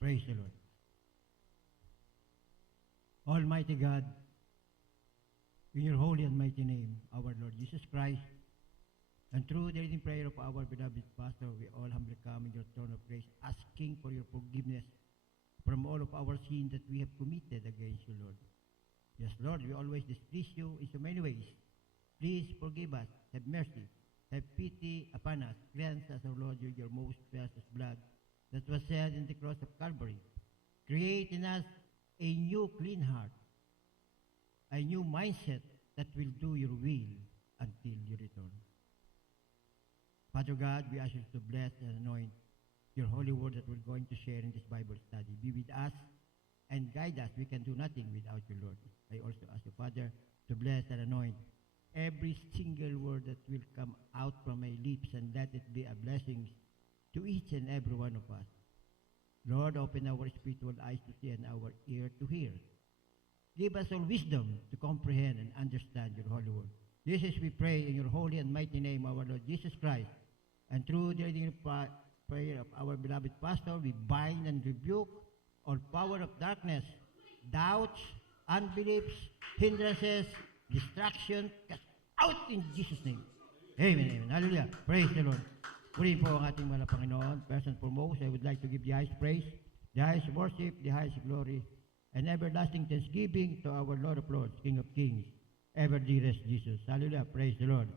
Praise the Lord. Almighty God, in your holy and mighty name, our Lord Jesus Christ, and through the reading prayer of our beloved pastor, we all humbly come in your throne of grace, asking for your forgiveness from all of our sins that we have committed against you, Lord. Yes, Lord, we always displease you in so many ways. Please forgive us, have mercy, have pity upon us, cleanse us, O Lord, with your most precious blood that was shed in the cross of Calvary. Create in us a new clean heart, a new mindset that will do your will until you return. Father God, we ask you to bless and anoint your holy word that we're going to share in this Bible study. Be with us and guide us. We can do nothing without you, Lord. I also ask you, Father, to bless and anoint every single word that will come out from my lips, and let it be a blessing to each and every one of us. Lord, open our spiritual eyes to see and our ear to hear. Give us all wisdom to comprehend and understand your holy word. This is we pray in your holy and mighty name, our Lord Jesus Christ. And through the reading prayer of our beloved pastor, we bind and rebuke all power of darkness, doubts, unbeliefs, hindrances, distraction, cast out in Jesus' name. Amen, amen. Hallelujah. Praise the Lord. Purihin po ang ating mga Panginoon. First and foremost, I would like to give the highest praise, the highest worship, the highest glory, and everlasting thanksgiving to our Lord of Lords, King of Kings, ever dearest Jesus. Hallelujah. Praise the Lord.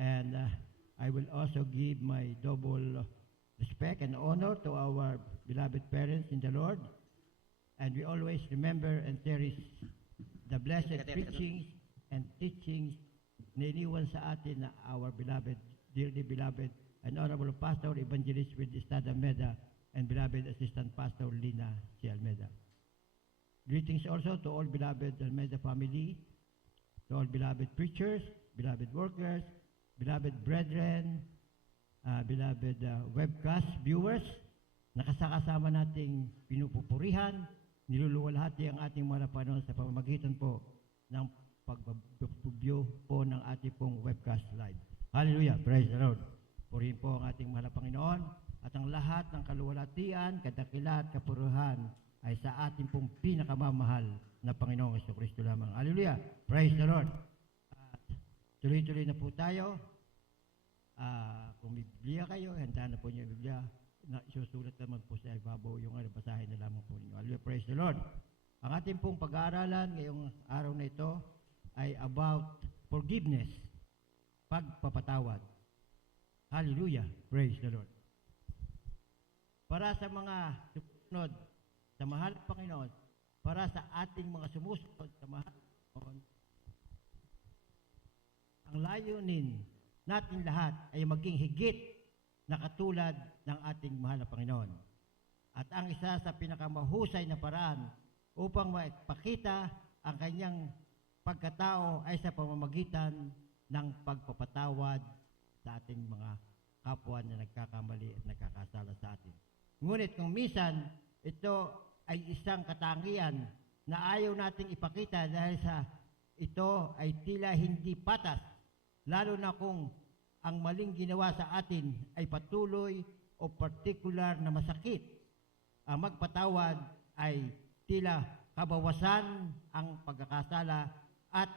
And I will also give my double respect and honor to our beloved parents in the Lord. And we always remember and cherish the blessed preachings and teachings na iniwan sa atin na our beloved, dearly beloved, and honorable Pastor Evangelist with Estad Almeda and beloved Assistant Pastor Lina C. Almeda. Greetings also to all beloved Almeda family, to all beloved preachers, beloved workers, beloved brethren, beloved webcast viewers, nakasakasama nating pinupupurihan, niluluwalhati ang ating mga Panginoon sa pamamagitan po ng pag-view po ng ating pong webcast live. Hallelujah! Praise the Lord! Purihin po ang ating mahal na Panginoon at ang lahat ng kaluwalhatian, kadakilat, kapuruhan ay sa ating pong pinakamamahal na Panginoong Jesucristo lamang. Hallelujah! Praise the Lord! Tuloy-tuloy na po tayo. Kung may Biblia kayo, handa na po niyo yung Biblia. Isusulat naman po sa ibabaw yung basahin na lamang po ninyo. Hallelujah, praise the Lord. Ang ating pong pag-aaralan ngayong araw na ito ay about forgiveness, pagpapatawad. Hallelujah, praise the Lord. Para sa mga sumunod sa mahal ng Panginoon, para sa ating mga sumusunod sa mahal ng Panginoon, ang layunin natin lahat ay maging higit na katulad ng ating mahal na Panginoon. At ang isa sa pinakamahusay na paraan upang maipakita ang kanyang pagkatao ay sa pamamagitan ng pagpapatawad sa ating mga kapwa na nagkakamali at nagkakasala sa atin. Ngunit kung minsan, ito ay isang katangian na ayaw nating ipakita dahil sa ito ay tila hindi patas, lalo na kung ang maling ginawa sa atin ay patuloy o particular na masakit. Ang magpatawad ay tila kabawasan ang pagkakasala at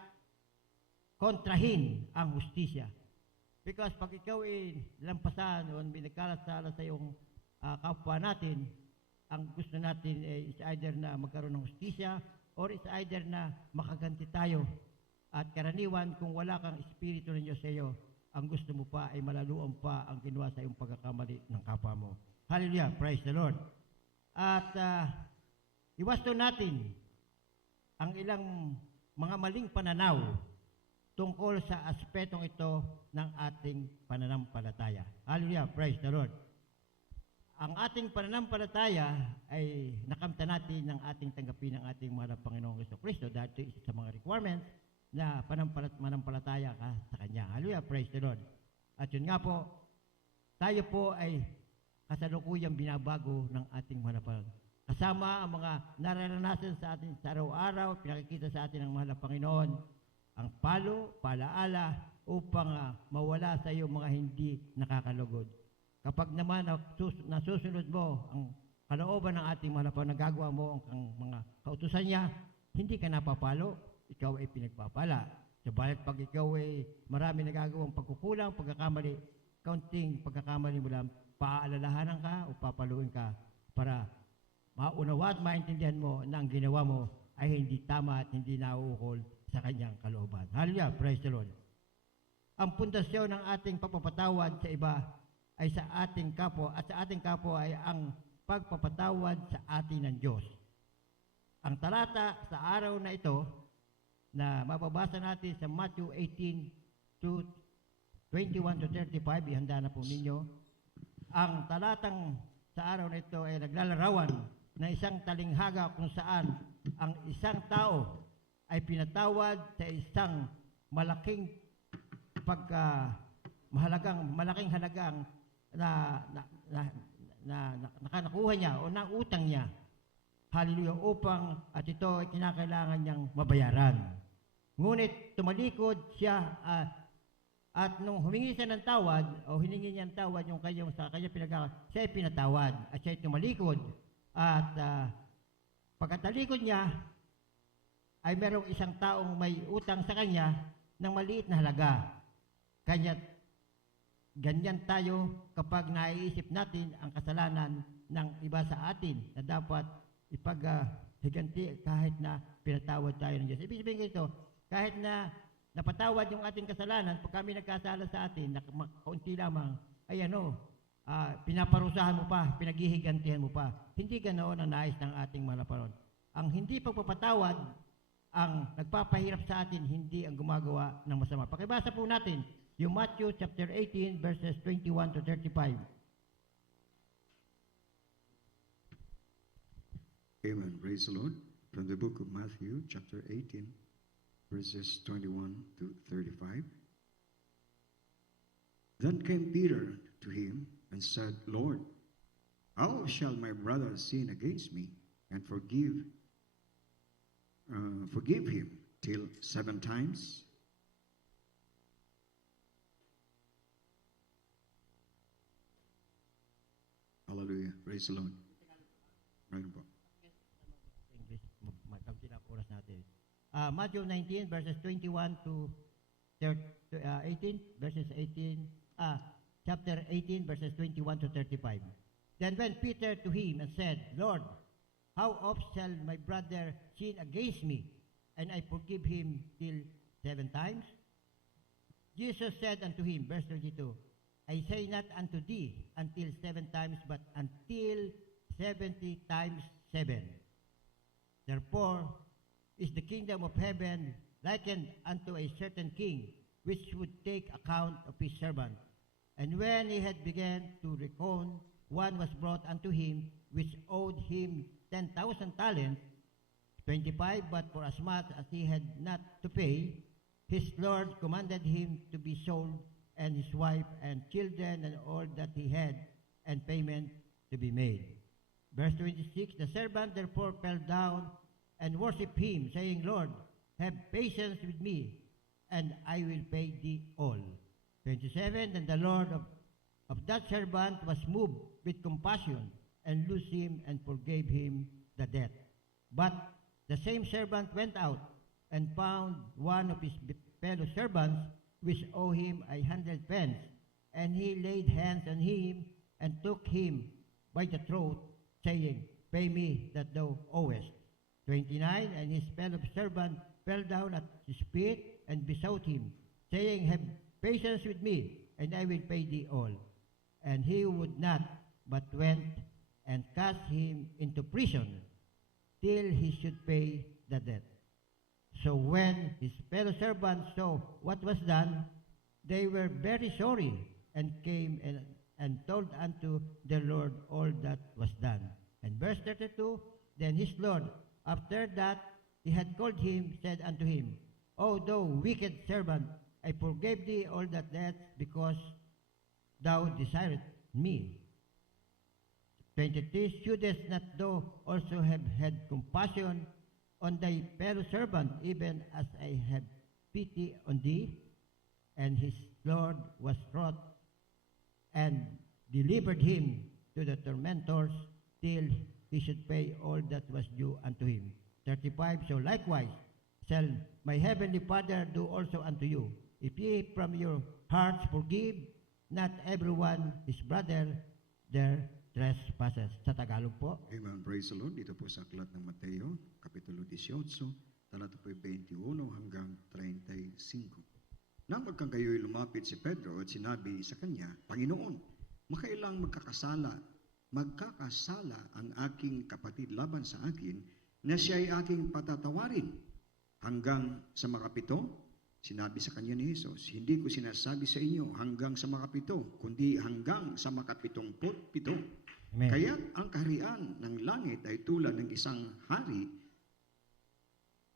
kontrahin ang hustisya. Because pag ikaw ay lampasan o may nagkalasala sa iyong kapwa natin, ang gusto natin ay is either na magkaroon ng hustisya or is either na makaganti tayo. At karaniwan, kung wala kang espiritu ng Diyos sa iyo, ang gusto mo pa ay malaluan pa ang ginawa sa iyong pagkakamali ng kapwa mo. Hallelujah! Praise the Lord! At iwasto natin ang ilang mga maling pananaw tungkol sa aspetong ito ng ating pananampalataya. Hallelujah! Praise the Lord! Ang ating pananampalataya ay nakamta natin ng ating tanggapin ng ating mahal na Panginoong Jesucristo dahil ito isa sa mga requirements na manampalataya ka sa Kanya. Hallelujah, praise the Lord. At yun nga po, tayo po ay kasalukuyang binabago ng ating mahal. Kasama ang mga nararanasan sa atin sa araw-araw, pinakikita sa atin ng mahal na Panginoon, ang palo, palaala, upang mawala sa iyo mga hindi nakakalugod. Kapag naman nasusunod mo ang kalooban ng ating mahal na Panginoon, nagagawa mo ang mga kautusan niya, hindi ka napapalo, ikaw ay pinagpapala. Sabalit pag ikaw ay marami nagagawang pagkukulang, pagkakamali, kaunting pagkakamali mo lang, paaalalahanan ka o papaluin ka para maunawa at maintindihan mo na ang ginawa mo ay hindi tama at hindi nauukol sa kanyang kalooban. Hallelujah, praise the Lord. Ang pundasyon ng ating pagpapatawad sa iba ay sa ating kapwa at sa ating kapwa ay ang pagpapatawad sa atin ng Diyos. Ang talata sa araw na ito na mababasa natin sa Matthew 18 to 21 to 35, ihanda na po ninyo. Ang talatang sa araw na ito ay naglalarawan na isang talinghaga kung saan ang isang tao ay pinatawad sa isang malaking malaking halagang na nakanakuha niya o nautang niya. Hallelujah, upang at ito ay kinakailangan niyang mabayaran. Ngunit tumalikod siya at nung humingi siya ng tawad o hiningi niya ng tawad yung sa kanya siya ay pinatawad at siya ay tumalikod at pagkatalikod niya ay merong isang taong may utang sa kanya ng maliit na halaga. Kaya ganyan tayo kapag naiisip natin ang kasalanan ng iba sa atin na dapat ipaghiganti kahit na pinatawad tayo ng Diyos. Ibig sabihin ito, kahit na napatawad yung ating kasalanan, pag kami nagkasala sa atin, kaunti lamang, ay pinaparusahan mo pa, pinaghihigantihan mo pa. Hindi ganoon ang nais ng ating mga naparoon. Ang hindi pagpapatawad, ang nagpapahirap sa atin, hindi ang gumagawa ng masama. Pakibasa po natin yung Matthew chapter 18 verses 21 to 35. Amen. Praise the Lord. From the book of Matthew chapter 18 verses 21 to 35. Then came Peter to him and said, Lord, how shall my brother sin against me and forgive him till 7 times? Hallelujah. Praise the Lord. Right about. English, magkaunti na oras natin. Matthew 19 verses 21 to 18 verses 18. Chapter 18 verses 21 to 35. Then went Peter to him and said, Lord, how oft shall my brother sin against me, and I forgive him till 7 times? Jesus said unto him, verse 32, I say not unto thee until 7 times, but until 70 times 7. Therefore is the kingdom of heaven likened unto a certain king, which would take account of his servant. And when he had begun to reckon, one was brought unto him, which owed him 10,000 talents, 25, but for as much as he had not to pay, his Lord commanded him to be sold, and his wife and children and all that he had, and payment to be made. Verse 26, the servant therefore fell down and worshipped him, saying, Lord, have patience with me, and I will pay thee all. 27, and the Lord of that servant was moved with compassion, and loosed him and forgave him the debt. But the same servant went out and found one of his fellow servants, which owed him 100 pence, and he laid hands on him and took him by the throat, saying, Pay me that thou owest. 29, and his fellow servant fell down at his feet and besought him, saying, Have patience with me, and I will pay thee all. And he would not, but went and cast him into prison till he should pay the debt. So when his fellow servants saw what was done, they were very sorry, and came and told unto their Lord all that was done. And verse 32, then his Lord, after that he had called him, said unto him, O thou wicked servant, I forgave thee all that debt, because thou desiredst me. 23, shouldest not thou also have had compassion on thy fellow servant, even as I have pity on thee? And his Lord was wroth, and delivered him to the tormentors, till he should pay all that was due unto him. 35, so likewise shall my heavenly Father do also unto you, if ye from your hearts forgive not everyone his brother their trespasses. Sa Tagalog po. Amen. Praise the Lord. Dito po sa aklat ng Mateo, Kapitulo 18, talata po 21 hanggang 35. Nang magkagayoy lumapit si Pedro at sinabi sa kanya, Panginoon, makailang magkakasala ang aking kapatid laban sa akin na siya ay aking patatawarin. Hanggang sa makapito, sinabi sa kanya ni Jesus, hindi ko sinasabi sa inyo hanggang sa makapito, kundi hanggang sa makapitumput-pito. Amen. Kaya ang kaharian ng langit ay tulad ng isang hari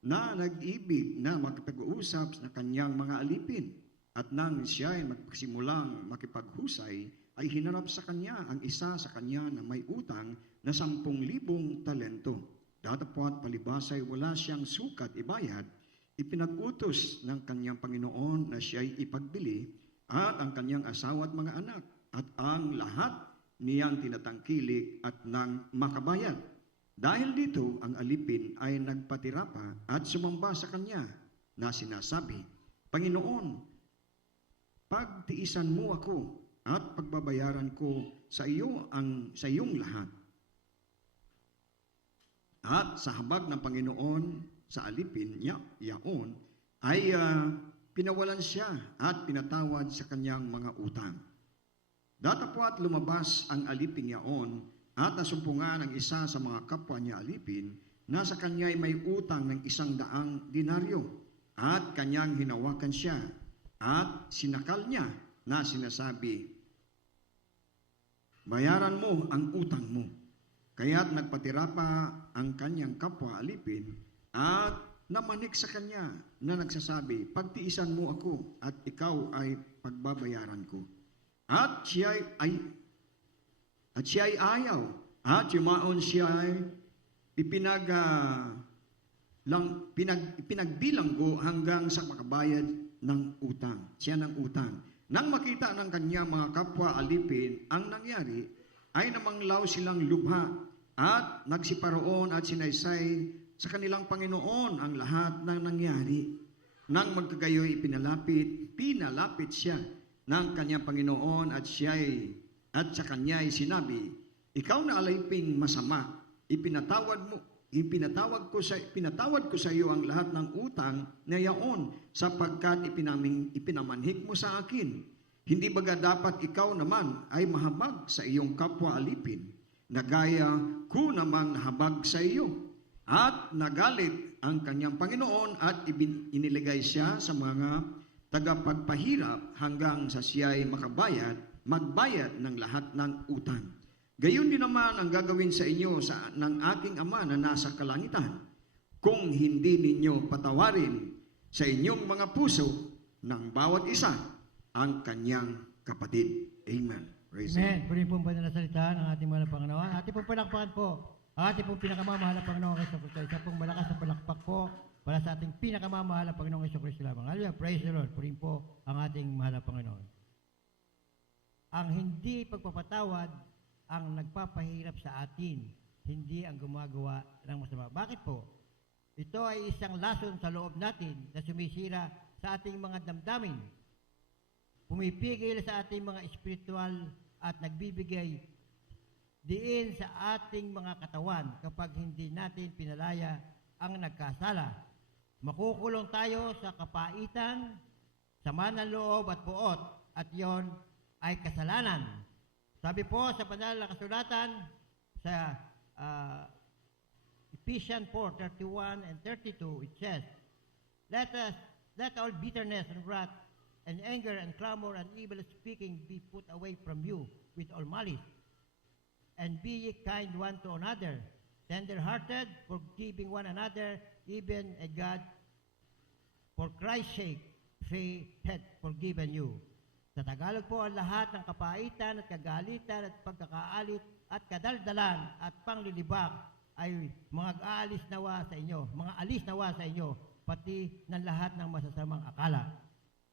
na nag-ibig na makipag-uusap sa kanyang mga alipin. At nang siya ay magsimulang makipaghusay, ay hinarap sa kanya ang isa sa kanya na may utang na 10,000 talento. Datapwat palibasay wala siyang sukat ibayad, ipinag-utos ng kanyang Panginoon na siya'y ipagbili at ang kanyang asawa at mga anak at ang lahat niyang tinatangkilik at nang makabayad. Dahil dito, ang alipin ay nagpatira pa at sumamba sa kanya na sinasabi, Panginoon, pagtiisan mo ako at pagbabayaran ko sa iyo sa iyong lahat. At sa habag ng Panginoon sa alipin niya, yaon, ay pinawalan siya at pinatawad sa kanyang mga utang. Datapwat lumabas ang alipin yaon at nasumpungan ang isa sa mga kapwa niya alipin na sa kanya ay may utang ng 100 denaryo at kanyang hinawakan siya at sinakal niya na sinasabi, bayaran mo ang utang mo. Kaya't nagpatira pa ang kanyang kapwa alipin at namanik sa kanya na nagsasabi, pagtiisan mo ako at ikaw ay pagbabayaran ko. At siya ay ayaw at yumaon siya ay pinagbilanggo hanggang sa makabayad ng utang. Siya ng utang. Nang makita ng kanya mga kapwa alipin ang nangyari, ay namanglaw silang lubha at nagsiparoon at sinaysay sa kanilang Panginoon ang lahat ng nangyari. Nang magkagayoy pinalapit siya ng kanyang Panginoon at sa kanya'y sinabi, ikaw na aliping masama, pinatawad ko sa iyo ang lahat ng utang na yaon sapagkat ipinamanhik mo sa akin. Hindi baga dapat ikaw naman ay mahabag sa iyong kapwa alipin na gaya ko namang nahabag sa iyo? At nagalit ang kanyang Panginoon at iniligay siya sa mga tagapagpahirap hanggang sa siya'y magbayad ng lahat ng utang. Gayon din naman ang gagawin sa inyo ng aking Ama na nasa kalangitan, kung hindi ninyo patawarin sa inyong mga puso ng bawat isa ang kanyang kapatid. Amen. Praise Amen. Puri pong banal na salita ng ating mahal na Panginoon. Ating pong palakpakan po ang ating pong pinakamamahal na Panginoon Kristo Kristo. Isa pong malakas na palakpak po para sa ating pinakamamahal na Panginoon Kristo Kristo lamang. Hallelujah. Praise the Lord. Puri po ang ating mahal na Panginoon. Ang hindi pagpapatawad ang nagpapahirap sa atin, hindi ang gumagawa ng masama. Bakit po? Ito ay isang lason sa loob natin na sumisira sa ating mga damdamin. Pumipigil sa ating mga espiritual at nagbibigay diin sa ating mga katawan kapag hindi natin pinalaya ang nagkasala. Makukulong tayo sa kapaitan, sama ng loob at puot, at yon ay kasalanan. Sabi po sa banal na kasulatan sa Ephesians 4:31 and 32, it says, Let all bitterness and wrath and anger and clamor and evil speaking be put away from you with all malice. And be ye kind one to another, tender-hearted, forgiving one another, even as God, for Christ's sake, hath forgiven you. Sa Tagalog po, ang lahat ng kapaitan at kagalitan at pagkakaalit at kadaldalan at panglilibak ay mga alis nawa sa inyo, pati ng lahat ng masasamang akala.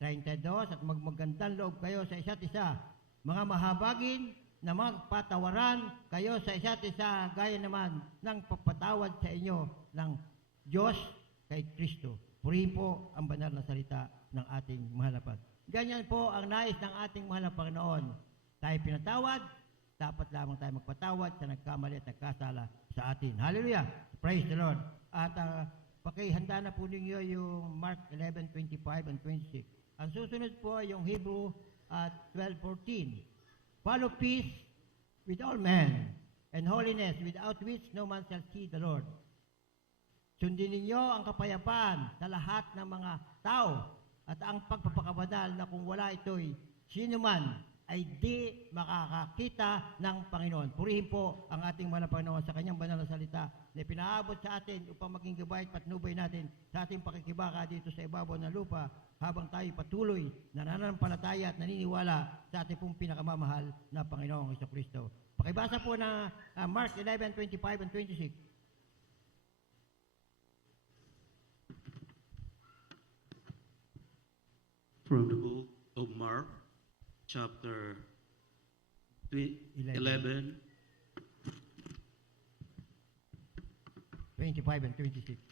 32, at magmagandang loob kayo sa isa't isa, mga mahabagin, na magpatawaran kayo sa isa't isa gaya naman ng pagpatawad sa inyo ng Diyos kay Kristo. Purihin po ang banal na salita ng ating mahal na Panginoon. Ganyan po ang nais ng ating mahal na Panginoon. Tayo pinatawad, dapat lamang tayo magpatawad sa nagkamali at nagkasala sa atin. Hallelujah! Praise the Lord! At pakihanda na po ninyo yung Mark 11:25 and 26. Ang susunod po yung Hebrew 12:14. Follow peace with all men and holiness, without which no man shall see the Lord. Sundin ninyo ang kapayapaan sa lahat ng mga tao at ang pagpapakabanal na kung wala ito'y sino man ay di makakakita ng Panginoon. Purihin po ang ating mahal na Panginoon sa kanyang banal na salita na pinaabot sa atin upang maging gabay at patnubay natin sa ating pakikibaka dito sa ibabaw ng lupa habang tayo patuloy na nananampalataya at naniniwala sa ating pong pinakamamahal na Panginoong Jesucristo. Pakibasa po na Mark 11:25 and 26. From the book of Mark, chapter 11, 25 and 26.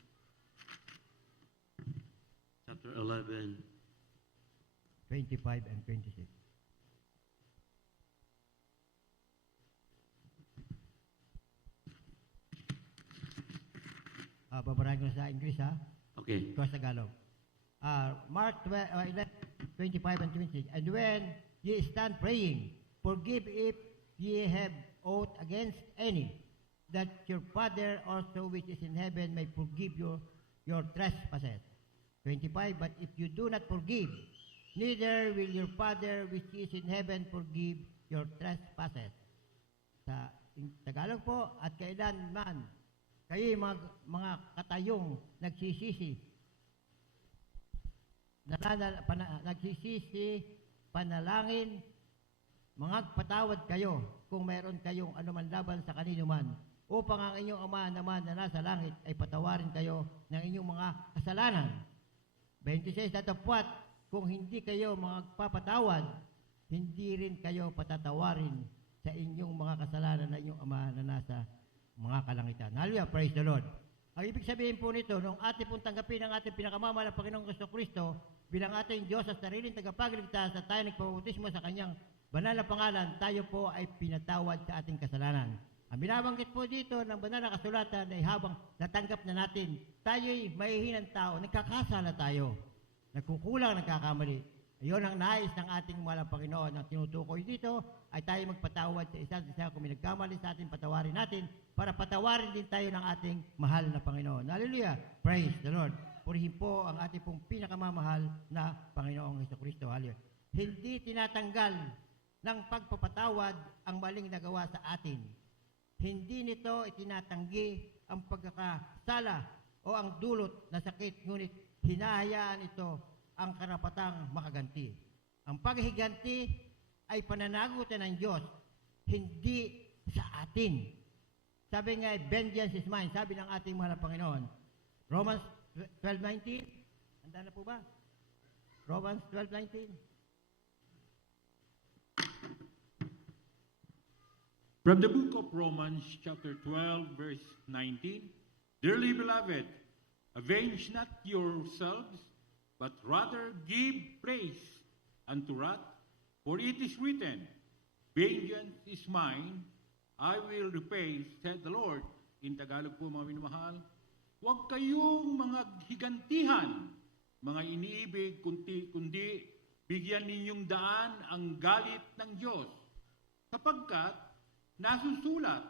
chapter 11, 25 and 26. Babarahin ko sa English, ha? okay. Ito sa Tagalog. Mark 11:25 and 26. And when ye stand praying, forgive if ye have aught against any, that your Father also which is in heaven may forgive you your trespasses. 25. But if you do not forgive, neither will your Father which is in heaven forgive your trespasses. Sa Tagalog po, at kailanman kayo'y mga katayong nagsisisi, panalangin, magpatawad kayo kung mayroon kayong anuman laban sa kanino man, upang ang inyong Ama naman na nasa langit ay patawarin kayo ng inyong mga kasalanan. 26. Datapwat, kung hindi kayo magpapatawad, hindi rin kayo patatawarin sa inyong mga kasalanan ng inyong Ama na nasa mga kalangitan. Hallelujah, praise the Lord. Ang ibig sabihin po nito, nung ating pong tanggapin ang ating pinakamamahal na Panginoong Jesucristo bilang ating Diyos at sariling tagapagligtas at tayo nagpabautismo sa kanyang banal na pangalan, tayo po ay pinatawad sa ating kasalanan. Ang binabanggit po dito ng banal na kasulatan ay habang natanggap na natin, tayo'y mahihinang tao, nagkakasala tayo, nagkukulang, nagkakamali. Iyon ang nais ng ating mahal na Panginoon. Ang tinutukoy dito ay tayo magpatawad sa isa't isa kung may nagkamali sa atin, patawarin natin para patawarin din tayo ng ating mahal na Panginoon. Hallelujah! Praise the Lord! Purihin po ang ating pong pinakamamahal na Panginoong Jesucristo. Hallelujah! Hindi tinatanggal ng pagpapatawad ang maling nagawa sa atin. Hindi nito itinatanggi ang pagkakasala o ang dulot na sakit, ngunit hinahayaan ito ang karapatang makaganti. Ang paghiganti ay pananagutan ng Diyos, hindi sa atin. Sabi nga, vengeance is mine, sabi ng ating mahal na Panginoon. Romans 12:19, handa na po ba? Romans 12:19. From the book of Romans, chapter 12, verse 19, Dearly beloved, avenge not yourselves, but rather give praise unto wrath, for it is written, Vengeance is mine, I will repay, said the Lord. In Tagalog po, mga minamahal, huwag kayong mga higantihan, mga iniibig, kundi bigyan ninyong daan ang galit ng Diyos. Sapagkat nasusulat,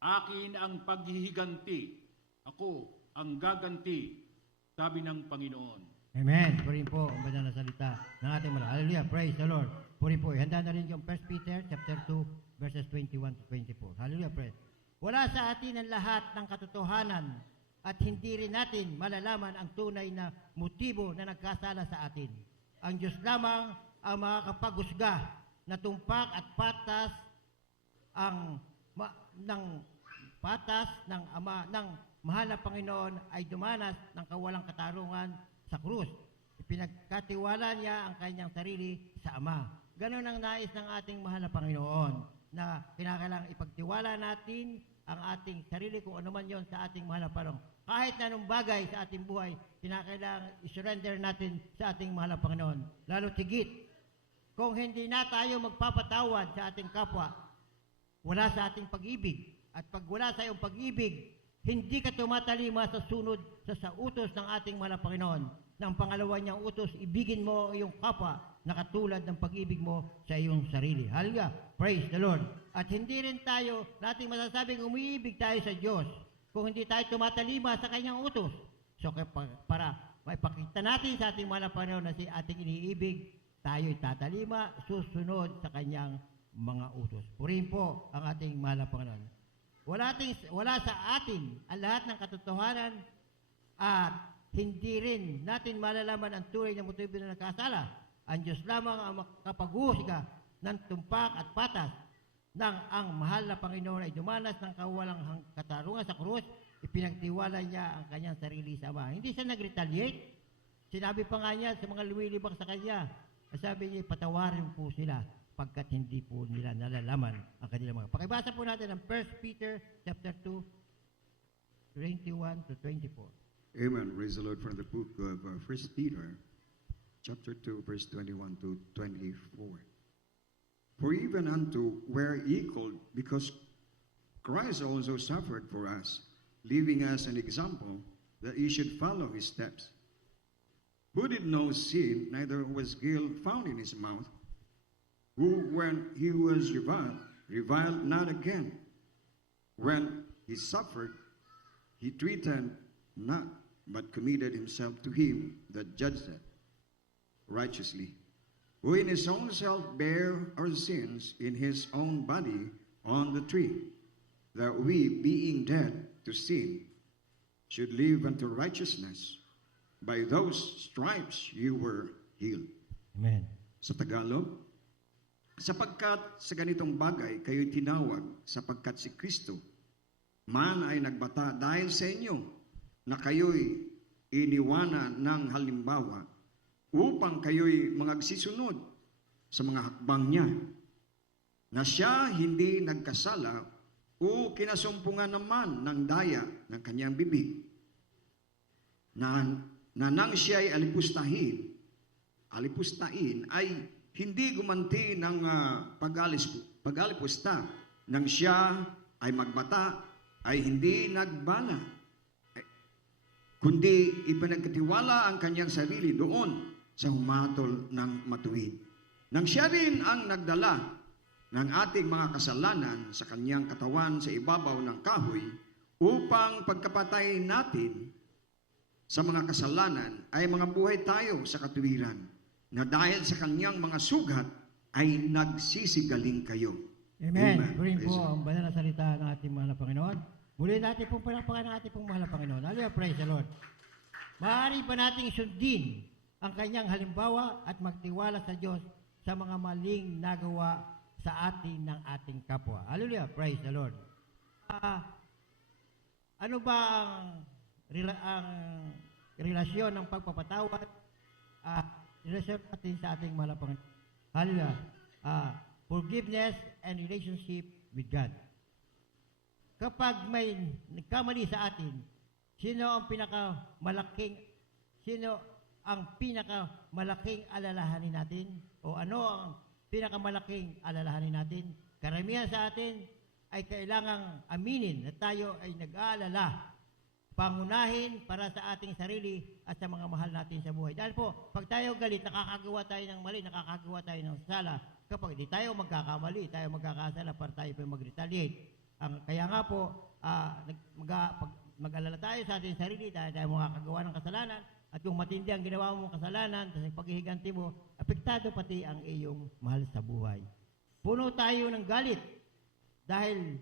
akin ang paghihiganti, ako ang gaganti, sabi ng Panginoon. Amen. Purihin po ang banal na salita ng ating mahal. Hallelujah. Praise the Lord. Purihin po. Ihanda na rin yung 1 Peter chapter 2 verses 21 to 24. Hallelujah. Praise. Wala sa atin ang lahat ng katotohanan at hindi rin natin malalaman ang tunay na motibo na nagkasala sa atin. Ang Diyos lamang ang makakapaghusga na tumpak at patas ng Ama ng mahal na Panginoon ay dumanas ng kawalang katarungan sa krus. Ipinagkatiwala niya ang kanyang sarili sa Ama. Ganon ang nais ng ating mahal na Panginoon. na kinakailangan ipagtiwala natin ang ating sarili kung ano man yon sa ating mahal na Panginoon. Kahit na anong bagay sa ating buhay, kinakailangan i-surrender natin sa ating mahal na Panginoon. Lalo tigit, kung hindi na tayo magpapatawad sa ating kapwa, wala sa ating pag-ibig. At pag wala sa iyong pag-ibig, hindi ka tumatalima sa sunod sa utos ng ating mahal na Panginoon. Ng pangalawa niyang utos, ibigin mo iyong kapwa na katulad ng pag-ibig mo sa iyong sarili. Hallelujah! Praise the Lord! At hindi rin tayo nating masasabing umiibig tayo sa Diyos kung hindi tayo tumatalima sa kanyang utos. So para maipakita natin sa ating mahal na Panginoon na si ating iniibig, tayo'y tatalima, susunod sa kanyang mga utos. Purihin po ang ating mahal na Panginoon. Wala sa atin ang lahat ng katotohanan at hindi rin natin malalaman ang tunay na motibo na nagkasala. Ang Diyos lamang ang makapag-uhusga ng tumpak at patas nang ang mahal na Panginoon ay dumanas ng kawalang katarungan sa krus, ipinagtiwala niya ang kanyang sarili sa Ama. Hindi siya nag-retaliate. Sinabi pa nga niya sa mga lumilibak sa kanya, sabi niya, patawarin po sila pagkat hindi po nila nalalaman ang kanilang mga. Pakibasa po natin ang 1 Peter chapter 2, 21 to 24. Amen. Praise the Lord from the book of 1 Peter, chapter 2, verse 21 to 24. For even unto were ye called, because Christ also suffered for us, leaving us an example that ye should follow his steps. Who did no sin, neither was guile found in his mouth, who when he was reviled not again. When he suffered, he treated not, but committed himself to him that judged righteously, who in his own self bare our sins in his own body on the tree, that we, being dead to sin, should live unto righteousness. By those stripes you were healed. Amen. Sa Tagalog, sapagkat sa ganitong bagay kayo'y tinawag, sapagkat si Kristo man ay nagbata dahil sa inyo, na kayo'y iniwanan ng halimbawa upang kayo'y magsisunod sa mga hakbang niya, na siya hindi nagkasala o kinasumpungan naman ng daya ng kanyang bibig, na nang siya ay alipustain ay hindi gumanti ng pag-alipusta, nang siya ay magbata ay hindi nagbala, kundi ipinagkatiwala ang kanyang sarili doon sa humatol ng matuwid. Nang siya rin ang nagdala ng ating mga kasalanan sa kanyang katawan sa ibabaw ng kahoy, upang pagkapatay natin sa mga kasalanan ay mga buhay tayo sa katuwiran, na dahil sa kanyang mga sugat ay nagsisigaling kayo. Amen. Purihin Praise po the Lord. ang banal na salita ng ating mahal na Panginoon. Muli natin pong palakpakan ng ating pong mahal na Panginoon. Hallelujah, praise the Lord. Maaari pa nating sundin ang kanyang halimbawa at magtiwala sa Diyos sa mga maling nagawa sa atin ng ating kapwa. Hallelujah, praise the Lord. Ano ba ang relasyon ng pagpapatawad? Relasyon natin sa ating mahal na Panginoon. Hallelujah. Forgiveness and relationship with God. Kapag may nagkamali sa atin, sino ang pinakamalaking alalahanin natin? O ano ang pinakamalaking alalahanin natin? Karamihan sa atin ay kailangang aminin na tayo ay nag-aalala, pangunahin para sa ating sarili at sa mga mahal natin sa buhay. Dahil po, pag tayo galit, nakakagawa tayo ng mali, nakakagawa tayo ng sala. Kapag di tayo magkakamali, tayo magkakasala para tayo pa mag-retaliate. Kaya nga po, mag-alala tayo sa ating sarili dahil tayo makakagawa ng kasalanan, at kung matindi ang ginawa mong kasalanan, sa paghihiganti mo, apektado pati ang iyong mahal sa buhay. Puno tayo ng galit dahil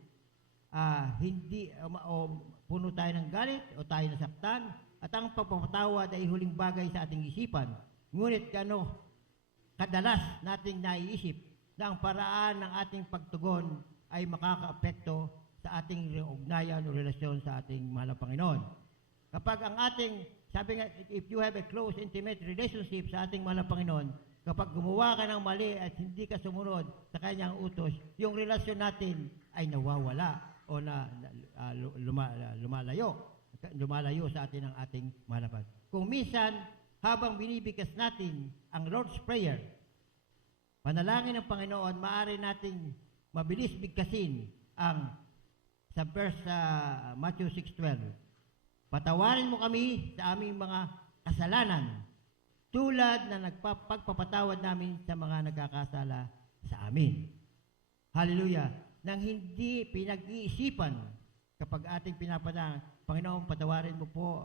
puno tayo ng galit o tayo nasaktan, at ang pagpapatawad ay huling bagay sa ating isipan. Ngunit kadalas nating naiisip na ang paraan ng ating pagtugon ay makakaapekto sa ating ugnayan o relasyon sa ating mahal na Panginoon. Kapag ang ating, sabi nga, if you have a close, intimate relationship sa ating mahal na Panginoon, kapag gumawa ka ng mali at hindi ka sumunod sa kanyang utos, yung relasyon natin ay nawawala o lumalayo sa atin ang ating malapad. Kung minsan, habang binibigkas natin ang Lord's Prayer, panalangin ng Panginoon, maaari nating mabilis bigkasin ang sa verse Matthew 6:12. Patawarin mo kami sa aming mga kasalanan, tulad na pagpapatawad namin sa mga nagkakasala sa amin. Hallelujah! Nang hindi pinag-iisipan kapag ating pinapatawad, Panginoon, patawarin mo po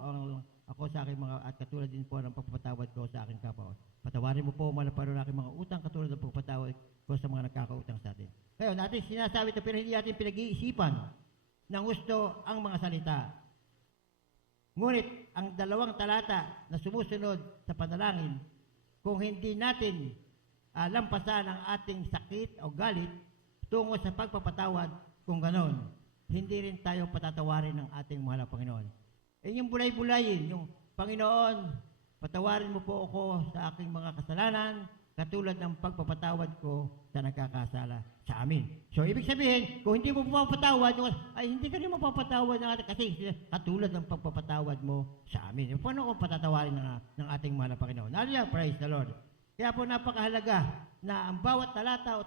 ako sa aking mga, at katulad din po ng pagpapatawad ko sa aking kapwa. Patawarin mo po malaparo na aking mga utang katulad ng pagpapatawad ko sa mga nagkakautang sa atin. Ngayon, natin sinasabi ito pero hindi natin pinag-iisipan ng gusto ang mga salita. Ngunit, ang 2 talata na sumusunod sa panalangin, kung hindi natin lampasan ang ating sakit o galit tungo sa pagpapatawad, kung ganon, hindi rin tayo patatawarin ng ating mahal na Panginoon. Yung bulay-bulayin, yung Panginoon, patawarin mo po ako sa aking mga kasalanan, katulad ng pagpapatawad ko sa nagkakasala sa amin. So, ibig sabihin, kung hindi mo papatawad, ay hindi ka rin mapapatawad ng ating, kasi katulad ng pagpapatawad mo sa amin. Paano kung patatawarin ng ating mahal na Panginoon? Hallelujah, praise the Lord. Kaya po napakahalaga na ang bawat talata o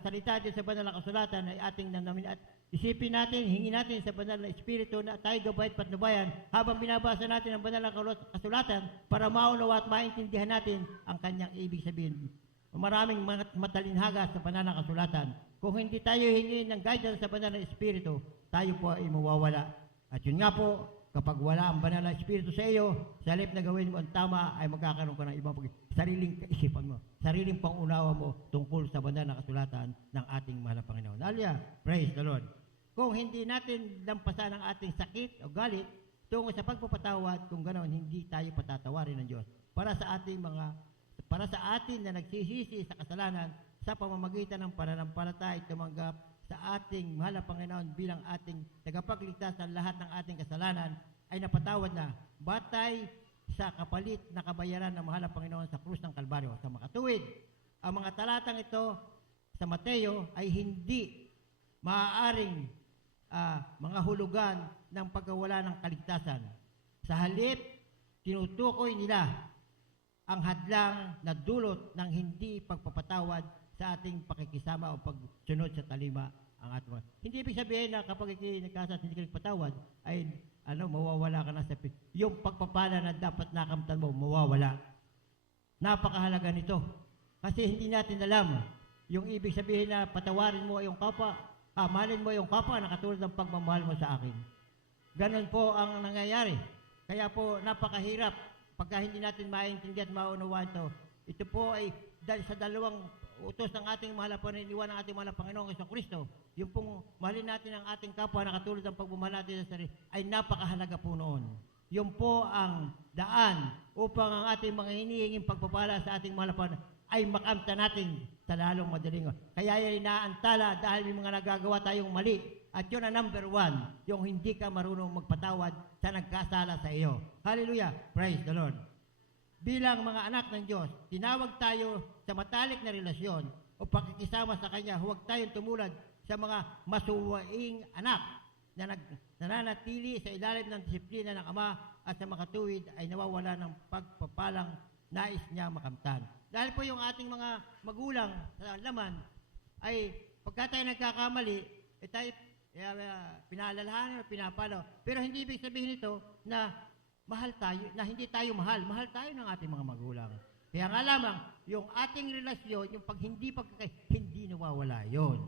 salita din sa banal na kasulatan ay ating nanamin at isipin natin, hingin natin sa banal na Espiritu na tayo gabay at patnubayan habang binabasa natin ang banal na kasulatan para maunawa at maintindihan natin ang kanyang ibig sabihin. Maraming matalinhaga sa banal na kasulatan. Kung hindi tayo hingin ng guidance sa banal na Espiritu, tayo po ay mawawala. At yun nga po, kapag wala ang banal na Espiritu sa iyo, sa halip na gawin mo ang tama, ay magkakaroon ka ng ibang sariling kaisipan mo, sariling pangunawa mo tungkol sa banal na kasulatan ng ating mahal na Panginoon. Hallelujah! Praise the Lord! Kung hindi natin lampasan ang ating sakit o galit tungo sa pagpapatawad, kung ganoon, hindi tayo patatawarin ng Diyos. Para sa atin na nagsisisi sa kasalanan sa pamamagitan ng pananampalataya tumanggap sa ating mahal na Panginoon bilang ating tagapagligtas sa lahat ng ating kasalanan ay napatawad na batay sa kapalit na kabayaran ng mahal na Panginoon sa krus ng Kalbaryo. Sa makatuwid, ang mga talatang ito sa Mateo ay hindi maaaring mga hulugan ng pagkawala ng kaligtasan. Sa halip, tinutukoy nila ang hadlang na dulot ng hindi pagpapatawad sa ating pakikisama o pagsunod sa talima ang ating mga. Hindi ibig sabihin na kapag ikinagkasas hindi ka nagpatawad, ay mawawala ka na sa yung pagpapala na dapat nakamtan mo, mawawala. Napakahalaga nito. Kasi hindi natin alam yung ibig sabihin na patawarin mo yung kapwa, mahalin mo yung kapwa na katulad ng pagmamahal mo sa akin. Ganon po ang nangyayari. Kaya po napakahirap pagka hindi natin maintindihan at maunawaan ito. Ito po ay dahil sa dalawang utos ng ating mahal na paniniwan ng ating mahal na Panginoong Jesucristo, yung pong mahalin natin ang ating kapwa na katulad ng pagmamahal natin sa sarili, ay napakahalaga po noon. Yung po ang daan upang ang ating mga hinihinging pagpapala sa ating mahal na Panginoon ay makamta natin sa lalong madaling. Kaya yan inaantala dahil may mga nagagawa tayong mali. At yun ang number 1, yung hindi ka marunong magpatawad sa nagkasala sa iyo. Hallelujah! Praise the Lord! Bilang mga anak ng Diyos, tinawag tayo sa matalik na relasyon o pakikisama sa Kanya. Huwag tayong tumulad sa mga masuwaing anak na nananatili sa ilalim ng disiplina ng Ama at sa makatuwid ay nawawala ng pagpapalang nais niya makamtan. Dahil po yung ating mga magulang sa laman ay pagka tayo nagkakamali, tayo pinaalalahanan o pinapalo. Pero hindi ibig sabihin ito na mahal tayo, na hindi tayo mahal. Mahal tayo ng ating mga magulang. Kaya nga lamang, yung ating relasyon, yung pag hindi nawawala yon.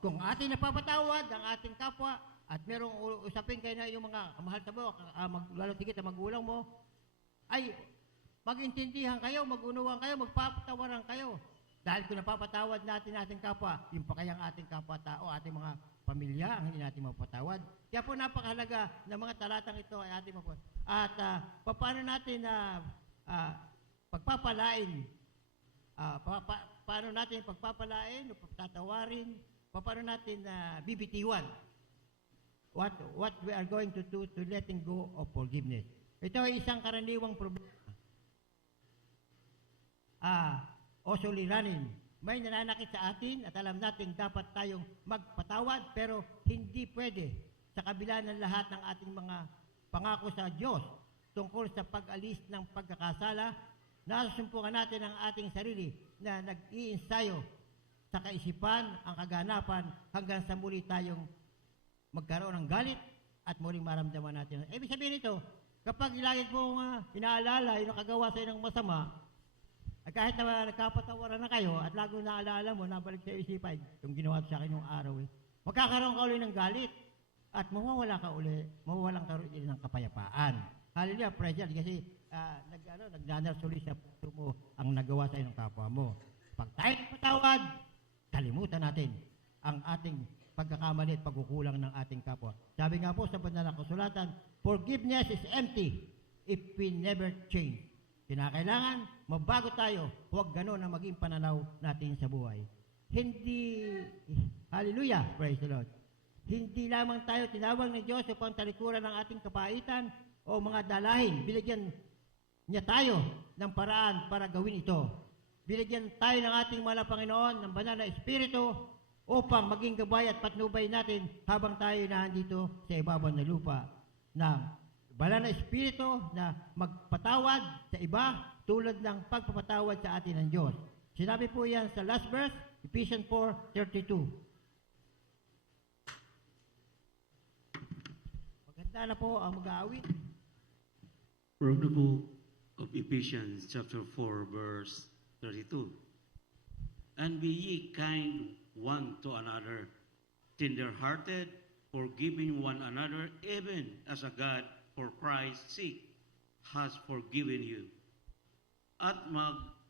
Kung ating napapatawad ang ating kapwa at merong usapin kayo na yung mga mahal sa mo, lalo tigit na magulang mo, ay magintindihan kayo, mag-unuwan kayo, magpapatawaran kayo. Dahil kung napapatawad natin ating kapwa, yung pa kayang ating kapwa-tao, ating mga pamilya, ang hindi natin mapatawad. Kaya po napakahalaga na mga talatang ito ay ating mapatawad. At paano natin pagpapalain, paano natin pagpapalain o pagtatawarin, paano natin bibitiwan what we are going to do to letting go of forgiveness. Ito ay isang karaniwang problema o suliranin. May nananakit sa atin at alam natin dapat tayong magpatawad, pero hindi pwede sa kabila ng lahat ng ating mga pangako sa Diyos tungkol sa pag-alis ng pagkakasala. Nasumpungan natin ang ating sarili na nag-iinsayo sa kaisipan ang kaganapan hanggang sa muli tayong magkaroon ng galit at muling maramdaman natin. Ibig sabihin nito, kapag lagi mong inaalala yung nakagawa sa ng masama, at kahit na nagkapatawaran na kayo at lagi naalala mo, nabalik sa isipan yung ginawa sa akin yung araw, magkakaroon ka uli ng galit at mawawalan ka uli ng kapayapaan. Hallelujah, praise God, kasi nagdanarsuli sa puso mo ang nagawa sa ng kapwa mo. Pag tayo patawad, kalimutan natin ang ating pagkakamali at pagkukulang ng ating kapwa. Sabi nga po sa banal na kasulatan, forgiveness is empty if we never change. Kinakailangan, mabago tayo, huwag gano'n ang maging pananaw natin sa buhay. Hindi, hallelujah, praise the Lord. Hindi lamang tayo tinawag ng Diyos upang talikuran ng ating kapaitan o mga dalahin. Binigyan niya tayo ng paraan para gawin ito. Binigyan tayo ng ating mahal na Panginoon ng banal na Espiritu upang maging gabay at patnubay natin habang tayo nandito sa ibabaw ng lupa ng banal na Espiritu na magpatawad sa iba tulad ng pagpapatawad sa atin ng Diyos. Sinabi po yan sa last verse, Ephesians 4:32. Maganda na po ang mag-aawit. From the book of Ephesians chapter 4 verse 32. And be ye kind one to another, tender-hearted, forgiving one another, even as a God for Christ's sake has forgiven you. At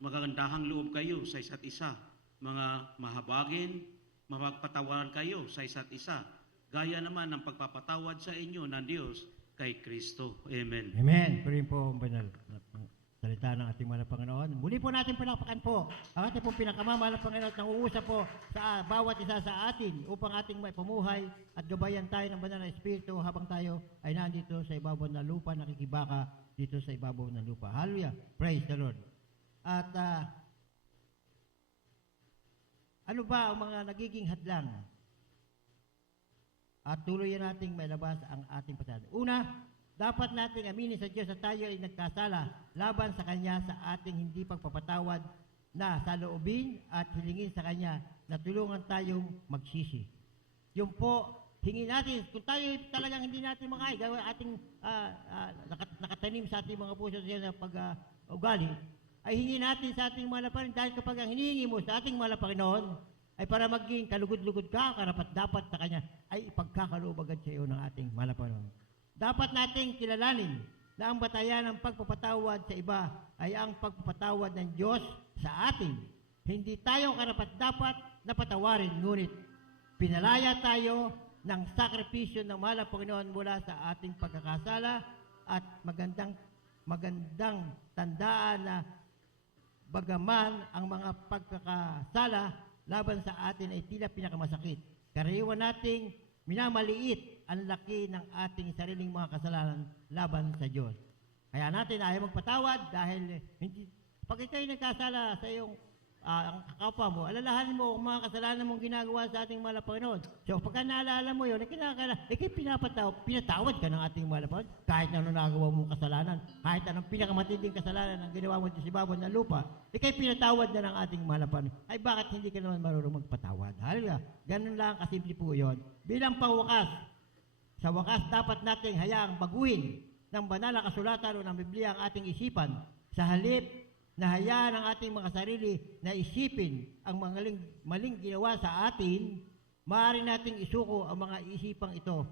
magagandahang loob kayo sa isa't isa, mga mahabagin, mapagpatawaran kayo sa isa't isa, gaya naman ng pagpapatawad sa inyo ng Diyos kay Kristo. Amen. Amen. Purihin po ang banal na salita ng ating mahal na Panginoon. Muli po natin palakpakan po ang ating pong pinakamamahal na Panginoon at nanguusap po sa bawat isa sa atin upang ating may pamuhay at gabayan tayo ng banal na Espiritu habang tayo ay nandito sa ibabaw ng lupa, nakikibaka dito sa ibabaw ng lupa. Hallelujah. Praise the Lord. At ano ba ang mga nagiging hadlang? At tuluyan nating may labas ang ating pasada. Una, dapat nating aminin sa Diyos na tayo ay nagkasala laban sa Kanya sa ating hindi pagpapatawad na saloobin at hilingin sa Kanya na tulungan tayong magsisi. Yung po, hingin natin, kung tayo talagang hindi natin makaya, gawin ating nakatanim sa ating mga puso sa pag-ugali, ay hingin natin sa ating mahal na Panginoon dahil kapag ang hinihingi mo sa ating mahal na Panginoon ay para maging kalugod-lugod ka, karapat-dapat sa Kanya, ay ipagkakaloob agad sa iyo ng ating mahal na Panginoon. Dapat nating kilalanin na ang batayan ng pagpapatawad sa iba ay ang pagpapatawad ng Diyos sa atin. Hindi tayo karapat-dapat na patawarin, ngunit pinalaya tayo ng sakripisyo ng mahal na Panginoon mula sa ating pagkakasala at magandang tandaan na bagaman ang mga pagkakasala laban sa atin ay tila pinakamasakit. Karaniwan nating minamaliit ang laki ng ating sariling mga kasalanan laban sa Diyos. Kaya natin ayaw magpatawad dahil hindi, pag ikaw'y nagkasala sa iyong ang kapwa mo, alalahanin mo ang mga kasalanan mong ginagawa sa ating mahal na Panginoon. So pagka naalala mo yun, ikaw'y pinatawad ka ng ating mahal na Panginoon kahit na anong nagawa mong kasalanan, kahit anong pinakamatinding kasalanan ang ginawa mo sa ibabaw ng lupa, ikaw'y pinatawad na ng ating mahal na Panginoon. Ay bakit hindi ka naman marunong magpatawad? Hallelujah. Ganun lang kasimple po yun. Bilang pangwakas, sa wakas dapat nating hayaang baguhin ng banal na kasulatan o ng Biblia ang ating isipan sa halip na hayaan ang ating mga sarili na isipin ang mga maling ginawa sa atin, maaari nating isuko ang mga isipang ito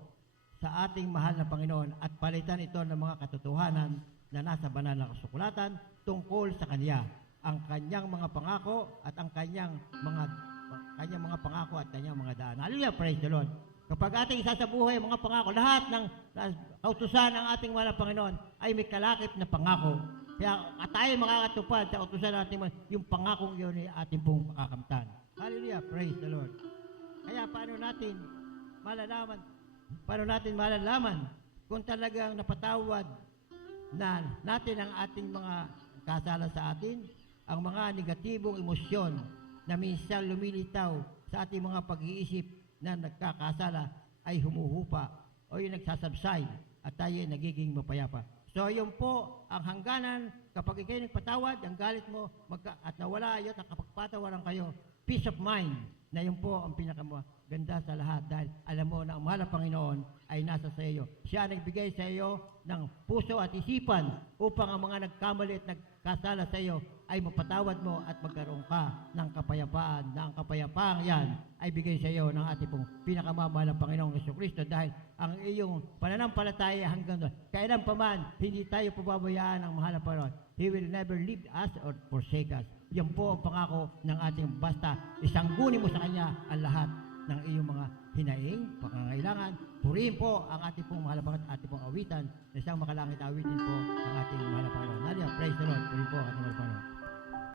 sa ating mahal na Panginoon at palitan ito ng mga katotohanan na nasa banal na kasulatan tungkol sa Kanya, ang Kanyang mga pangako at ang Kanyang mga pangako at Kanyang mga daan. Hallelujah, praise the Lord. Kapag ating isasabuhay ang mga pangako, lahat ng kautusan ng ating mahal na Panginoon ay may kalakip na pangako. Kaya tayo makakatupad sa utusan natin, yung pangakong yun ay ating pong makakamtan. Hallelujah, praise the Lord. Kaya paano natin malalaman kung talagang napatawad na natin ang ating mga kasala sa atin? ang mga negatibong emosyon na minsan lumilitaw sa ating mga pag-iisip na nagkakasala ay humuhupa o yung nagsasabsay at tayo ay nagiging mapayapa. So yun po ang hangganan kapag ikay nagpatawad, ang galit mo at nawala ayo at nakapagpatawaran kayo, peace of mind na yun po ang pinakamaganda sa lahat dahil alam mo na ang mahal na Panginoon ay nasa sa iyo. Siya nagbigay sa iyo ng puso at isipan upang ang mga nagkamali at nagkasala sa iyo ay mapatawad mo at magkaroon ka ng kapayapaan na ang kapayapaang yan ay bigay sa iyo ng ating pong pinakamamahal na Panginoong Jesucristo dahil ang iyong pananampalataya hanggang doon. Kailan pa man, hindi tayo pababayaan ng mahal na Panginoon. He will never leave us or forsake us. Yan po ang pangako ng ating basta isangguni mo sa Kanya ang lahat ng iyong mga hinaing, pangangailangan. Purihin po ang ating pong mahal na Panginoon, ating pong awitan na isang makalangit awitin po ang ating mahal na Panginoon. Nadia, praise the Lord. Purihin po ang ating mahal na Panginoon.